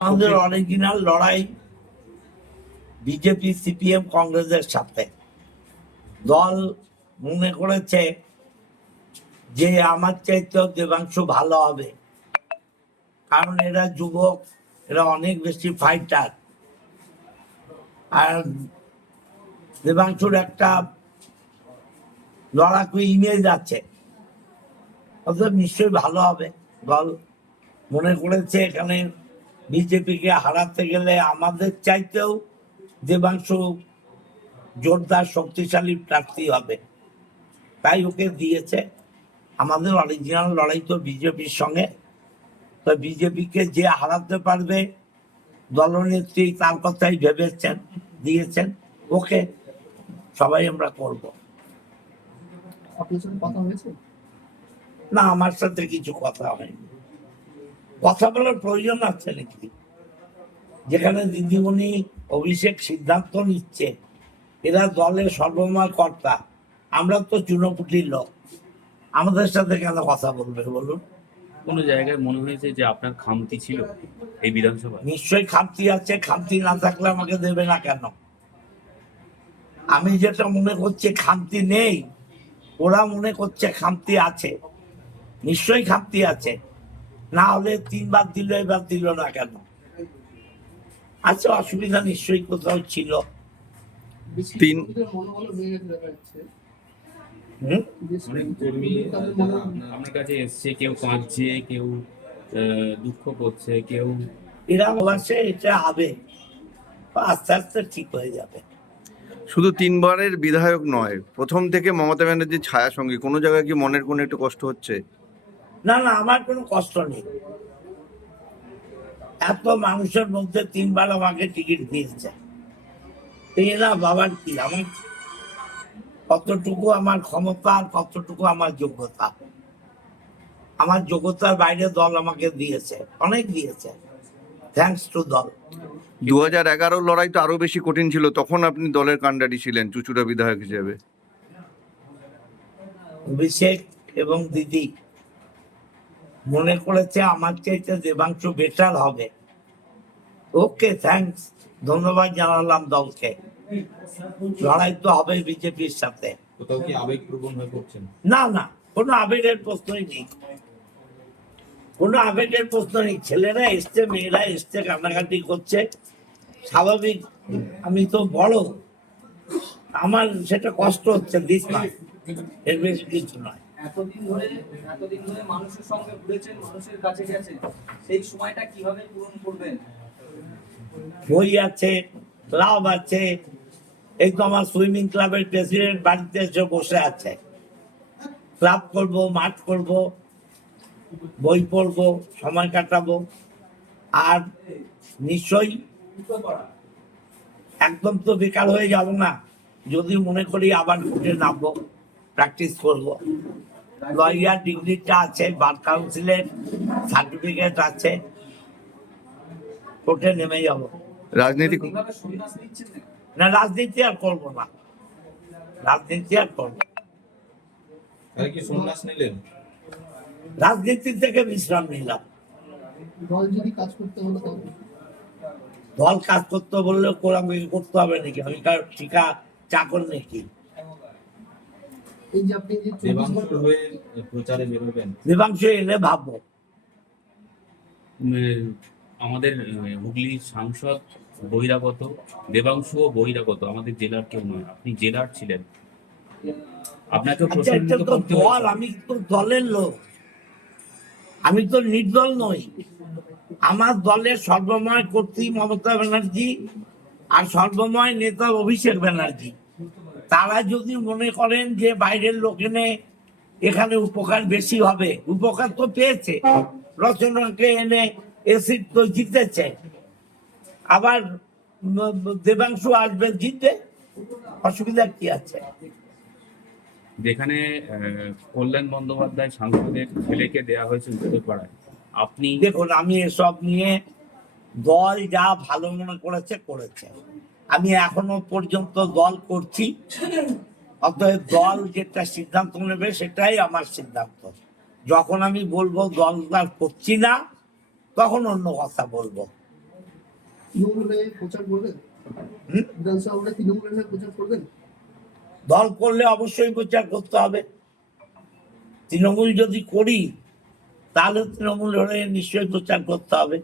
আমাদের অরিজিনাল লড়াই BJP CPM কংগ্রেসের সাথে। দল মনে করেছে যে আমার চাইতেও দেবাংশু ভালো হবে, কারণ এরা যুবক, এরা অনেক বেশি ফাইটার, আর দেবাংশুর একটা লড়াকু ইমেজ আছে, অতএব নিশ্চয়ই ভালো হবে। দল মনে করেছে এখানে বিজেপিকে হারাতে গেলে আমাদের চাইতেও দেবাংশু জোরদার শক্তিশালী প্রার্থী হবে, তাই ওকে দিয়েছে। আমাদের অরিজিনাল লড়াই তো বিজেপির সঙ্গে, তো বিজেপিকে যে হারাতে পারবে দলনেত্রী তার কথাই ভেবেছেন, দিয়েছেন ওকে, সবাই আমরা করব। না, আমার সাথে কিছু কথা হয়নি। কথা বলার প্রয়োজন আছে নাকি? যেখানে দিদিমণি অভিষেক সিদ্ধান্ত নিচ্ছে, এরা দলের সর্বময় কর্তা, আমরা তো চুনোপুটির লোক, আমাদের সাথে কেন কথা বলবে বলুন? কোনো জায়গায় মনে হয়েছে যে আপনার খামতি ছিল এই বিধানসভায়? নিশ্চয়ই খামতি আছে, খামতি না থাকলে আমাকে দেবে না কেন? আমি যেটা মনে করছি খামতি নেই, ওরা মনে করছে খামতি আছে। নিশ্চয়ই খামতি আছে, না হলে 3 বার দিল, এবার দিল না কেন? আচ্ছা, অসুবিধা নিশ্চয়ই কোথাও ছিল। অনেক কর্মী আপনার কাছে এসছে, কেউ কাঁদছে, কেউ দুঃখ করছে, কেউ এরা বলছে এটা হবে, আস্তে আস্তে ঠিক হয়ে যাবে। শুধু 3বারের বিধায়ক নয়, প্রথম থেকে মমতা ব্যানার্জির ছায়া সঙ্গী, কোনো জায়গায় কি মনের কোনো একটু কষ্ট হচ্ছে? না না, আমার কোনো কষ্ট নেই। এত মানুষের মধ্যে 3 বার আমাকে টিকিট দিয়েছে, এই না বাবার কি, আমার কতটুকু আমার ক্ষমতা আর কতটুকু আমার যোগ্যতা। আমার যোগ্যতার বাইরে দল আমাকে দিয়েছে, অনেক দিয়েছে, থ্যাঙ্কস টু দল। 2011 লড়াই তো আরো বেশি কঠিন ছিল, তখন আপনি দলের কাণ্ডারি ছিলেন চুঁচুড়া বিধায়ক হিসেবে। অভিষেক এবং দিদি মনে করেছে আমার চাইতে দেবাংশু বেটার হবে, ওকে থ্যাঙ্কস, ধন্যবাদ জানালাম দলকে। লড়াই তো হবে বিজেপির সাথে। কোথাও কি আবেগপ্রবণ হয়ে পড়ছেন? না না, কোনো আবেগের প্রশ্নই নেই, কোনো আবেগের প্রশ্ন নেই। ছেলেরা এসছে, মেয়েরা এসছে, কান্নাকাটি করছে, স্বাভাবিক। আমি তো বড়, আমার সেটা কষ্ট হচ্ছে, দিস না, এর বেশি কিছু নয়। এতদিন ধরে মানুষের সঙ্গে ঘুরেছেন, মানুষের কাছে গেছেন, সেই সময়টা কিভাবে পূরণ করবেন? বই আছে, ক্লাব আছে, এই তো আমার সুইমিং ক্লাবের প্রেসিডেন্ট বাড়িতে এসে বসে আছে। ক্লাব করব, মাঠ করব, বই পড়বো, সময় কাটাবো, আর নিশ্চয়ই একদম তো বেকার হয়ে যাব না। যদি মনে করি আবার উঠে নামবো, প্র্যাকটিস করব। লয়ার ডিগ্রিটা আছে, বার কাউন্সিলের সার্টিফিকেট আছে, কোর্টে নেমে যাব। রাজনীতি কিভাবে সন্ন্যাস নিচ্ছেন না? না, রাজনীতি আর করবো না, রাজনীতি আর করবো। তাহলে কি সন্ন্যাস নিলেন? রাজনীতি থেকে বিশ্রাম নিলাম। দল যদি কাজ করতে হলো তখন দল কাজ করতে বললে আমাকে করতে হবে নাকি? আমি কার ঠিকা চাকর নাকি? এই যে আপনি যে দেবাংশ হয়ে প্রচারে বেরোবেন? দেবাংশ এলে ভাববো। আমাদের হুগলির সাংসদ বহিরাগত, দেবাংশুও বহিরাগত, আমাদের জেলার কেউ নয়, আপনি জেলার ছিলেন, আপনাকে আচ্ছা, প্রশ্ন এটা তো দল, আমি তো দলের লোক, আমি তো নির্দল নই। আমার দলের সর্বময় কর্ত্রী মমতা ব্যানার্জি আর সর্বময় নেতা অভিষেক ব্যানার্জি। তারা যদি মনে করেন যে বাইরের লোক এনে এখানে উপকার বেশি হবে, উপকার তো পেয়েছে, রচনাকে এনে এসিড তো জিতেছে, আবার দেবাংশু আসবে, জিতবে, অসুবিধা কি আছে? যেখানে কল্যাণ বন্দ্যোপাধ্যায় সাংসদের ছেলেকে দেয়া হয়েছে উত্তরপাড়ায়, আপনি দেখুন, আমি এসব নিয়ে দল যা ভালো মনে করেছে করেছে, আমি এখনো পর্যন্ত দল করছি, অতএব দল যেটা সিদ্ধান্ত নেবে সেটাই আমার সিদ্ধান্ত। যখন আমি বলবো দল আর করছি না, তখন অন্য কথা বলবো। তৃণমূল হয়ে প্রচার করবেন? হুম? বিধানসভা ভোটে তৃণমূলের হয়ে প্রচার করবেন? দল করলে অবশ্যই প্রচার করতে হবে। তৃণমূল যদি করি তাহলে তৃণমূল হয়ে নিশ্চয়ই প্রচার করতে হবে।